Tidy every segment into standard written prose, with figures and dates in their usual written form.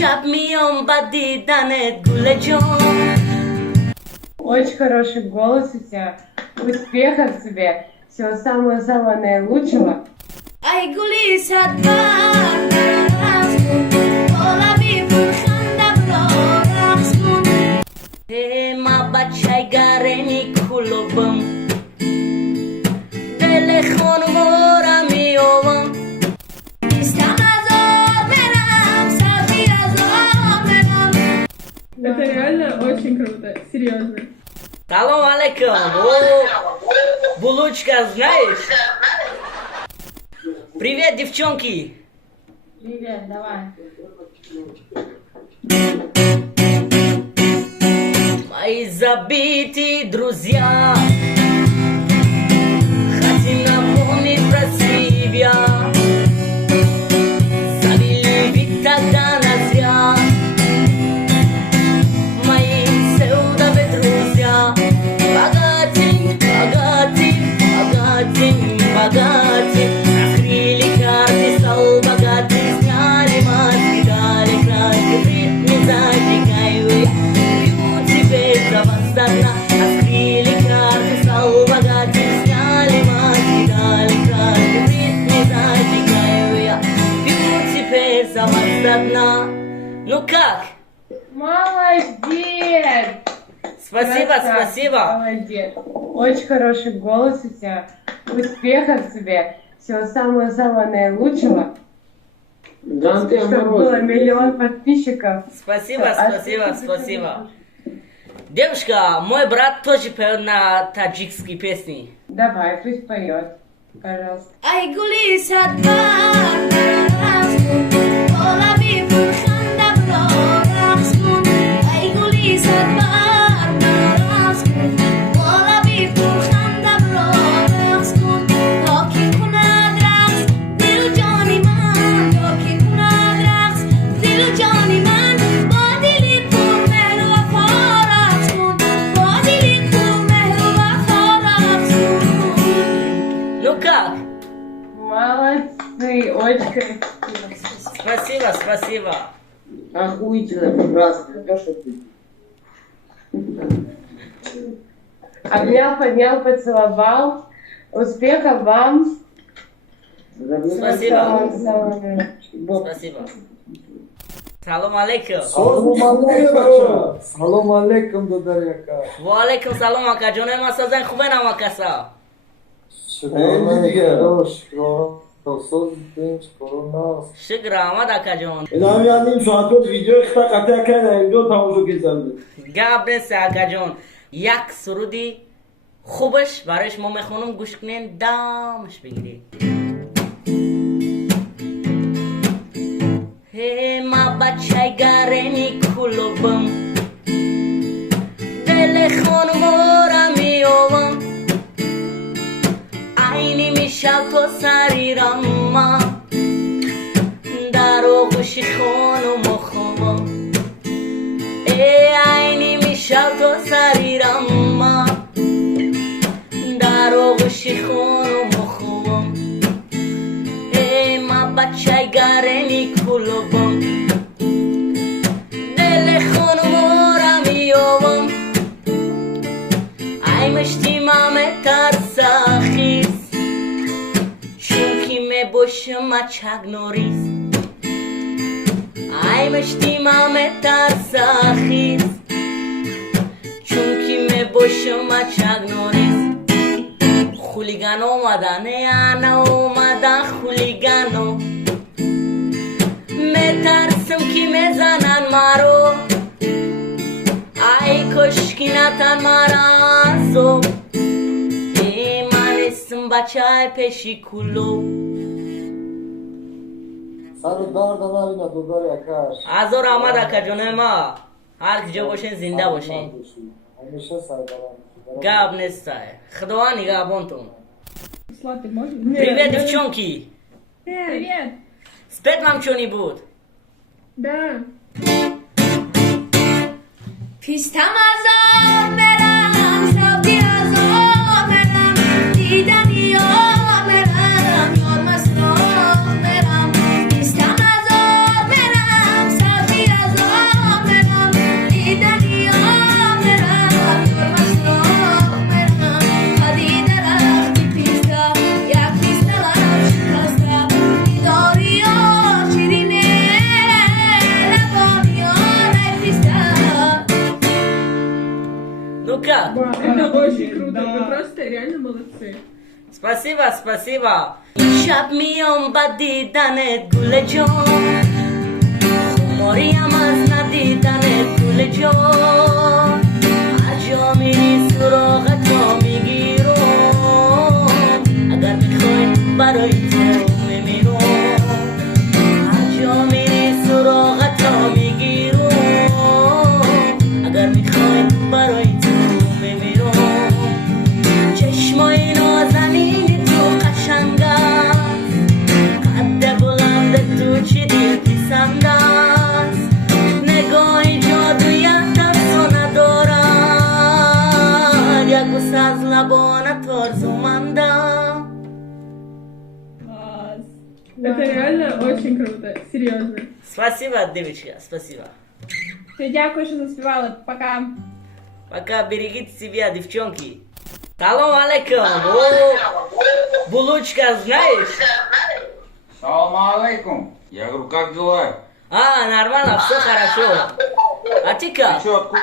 شب میام با دیدنت گل جان. Очень хороший голос у тебя. Успехов тебе. Всего самого-самого наилучшего. ای گلی صد بر رقص کن، بالا بی فرخنده برا رقص کن. ما بچه گرنی کلوبم، دل خانوما را میوام. نیستم از آب برم، سبزی از آب برم. Это реально очень круто, серьезно. Салам алейкум. О, булочка, знаешь? Привет, девчонки. Привет, давай. Мои забитые друзья, хотим напомнить про себя. Завели ведь тогда на зря. Мои сеудовые друзья, богатень, богатень, богатень, богатень. Раскрыли карты, стал богатый, сняли маски, дали краски, в ритме зажигаю я. Пью теперь за вас одна. Раскрыли карты, стал богатый, сняли маски, дали краски, в ритме зажигаю я. Пью теперь за вас одна. Ну как? Молодец! Спасибо, Красавчик, спасибо. Молодец. Очень хороший голос у тебя. Успехов тебе. Всего самого-самого наилучшего. Чтобы было 1 миллион подписчиков. Спасибо, А спасибо, ты- спасибо. Девушка, мой брат тоже поет на таджикские песни. Давай, пусть поет. Пожалуйста. ای گلی صد بر رقص کن، بالا بی فرخنده برا رقص کن. ای گلی صد بر رقص کن، بالا بی فرخنده برا رقص کن. پاکی کند رقص دل و جانی من، پاکی کند رقص دل و جانی من. با دلی پر مهر و وفا رقص کن، با دلی پر مهر و وفا رقص کن. Ну как? Молодцы, очень красиво. Спасибо, спасибо. Охуительно, прекрасно. То, что ты. Обнял, поднял, поцеловал. Успехов вам. Спасибо. Самого-самого. Спасибо. Салам алейкум. Салом алейкум, додаряка. Ва алейкум салам ака ҷонаи ма сазан хубенам акаса. Шукр Аҳмад акаҷон. Гап нест акаҷон. Як суруди хубаш барои шумо мехонам гӯш кунед, дамаш бигиред. ма бачаи гарени кулубам, дили хонумора меёвам. айни мешав то сарирама, дар оғӯши хонуму хобам. айни мешав то сарирама, дар оғӯши хонуму хобам. ма бачаи гарени кулубам, дили хонумора меёвам. ай мушти ма метарса хиз, чунки мебошам ачак нориз. ай мушти ма метарса хиз, чунки мебошам ачак нориз. хулиган омадане ана омадан хулигану, метарсам ки мезанан маро. ай кошки натан мара азоб, ман естам бачаи пеши кулуб. Сари дарда навина, додарякаш. азор аҳмад акаҷонаи ма, ҳар киҷо бошен зинда бошен. Ҳамеша сайдарам. гап нестай. Худованд нигаҳбонтон. Сладкий можно? Привет, девчонки. Привет. Спеть вам что-нибудь? Да. پیستم از آب برم، سبزی از آب برم، دیدنی آب برم، یار مست آب برم. پیستم از آب برم، سبزی Очень круто, вы просто реально молодцы. Спасибо, спасибо. شب میام با دیدنت گل جان خماریم از ندیدنت گل جان هر جا میری سراغت را میگیرم اگر میخوای برای تو میمیرم هر جا میری سراغت را میگیرم اگر میخوای برای تو میمیرم چشمای نازنین تو قشنگ است قد بلند تو چی دل پسند است نگاهی جادویت ترسو ندارد یک بوسه از لبانت آرزومندم Класс. Это реально очень круто, серьезно. Спасибо, девочка, спасибо. Все, дякую, що заспівали. Пока. Пока, берегите себя, девчонки. Салам алейкум. О, булочка, знаешь? Салам алейкум. Я говорю, как дела? А, нормально, все хорошо. А ты Ты как? что, откуда?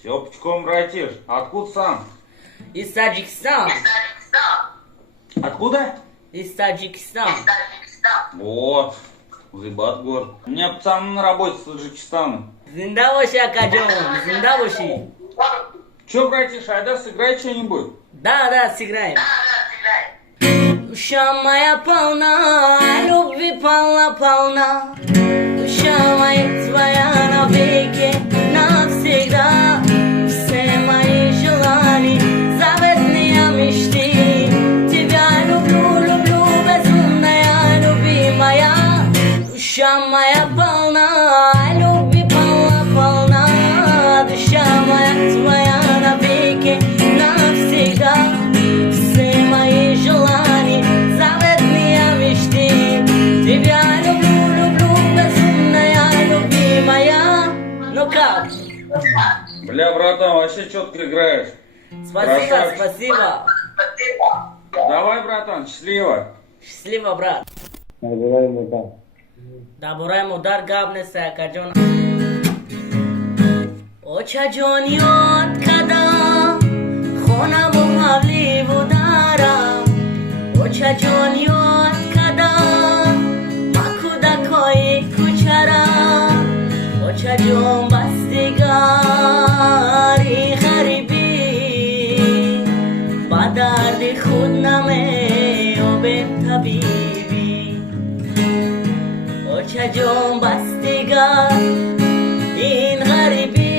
Все пучком братишь. Откуда сам? Из Таджикистана. Откуда? Из Таджикистана. Вот. Зыбат город. У меня пацаны на работе с Таджикистана. Зиндавоши, Акаджон, зиндавоши. Че, братиш, айда сыграй что-нибудь. Да, сыграем. Душа моя полна, любви полна. Душа моя твоя навеки, навсегда. Все мои желания, заветные мечты. Тебя люблю, безумная, любимая. Душа моя полна, любви полна. Душа моя твоя навеки, навсегда. Все мои желания, заветные мечты. Тебя люблю, безумная, любимая. Ну как? Бля, братан, вообще четко играешь. Спасибо, Красавчик. спасибо. Давай, братан, счастливо. Счастливо, брат. Давай, мука. Daburaim udar gabne se kajon. Ocha jon yod kadam, khonam u havli budaram. Ocha jon yod kadam, makuda koi kuchara. Ocha jon bastigari gharibi, badardi khud name o ben tabibi. اوچه جون بستگار این غریبی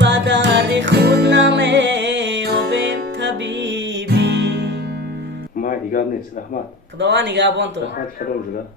با درد خود نمی و بین طبیبی ما ایگاب نیست رحمت خداوند نگهبان تو رحمت کرم جدا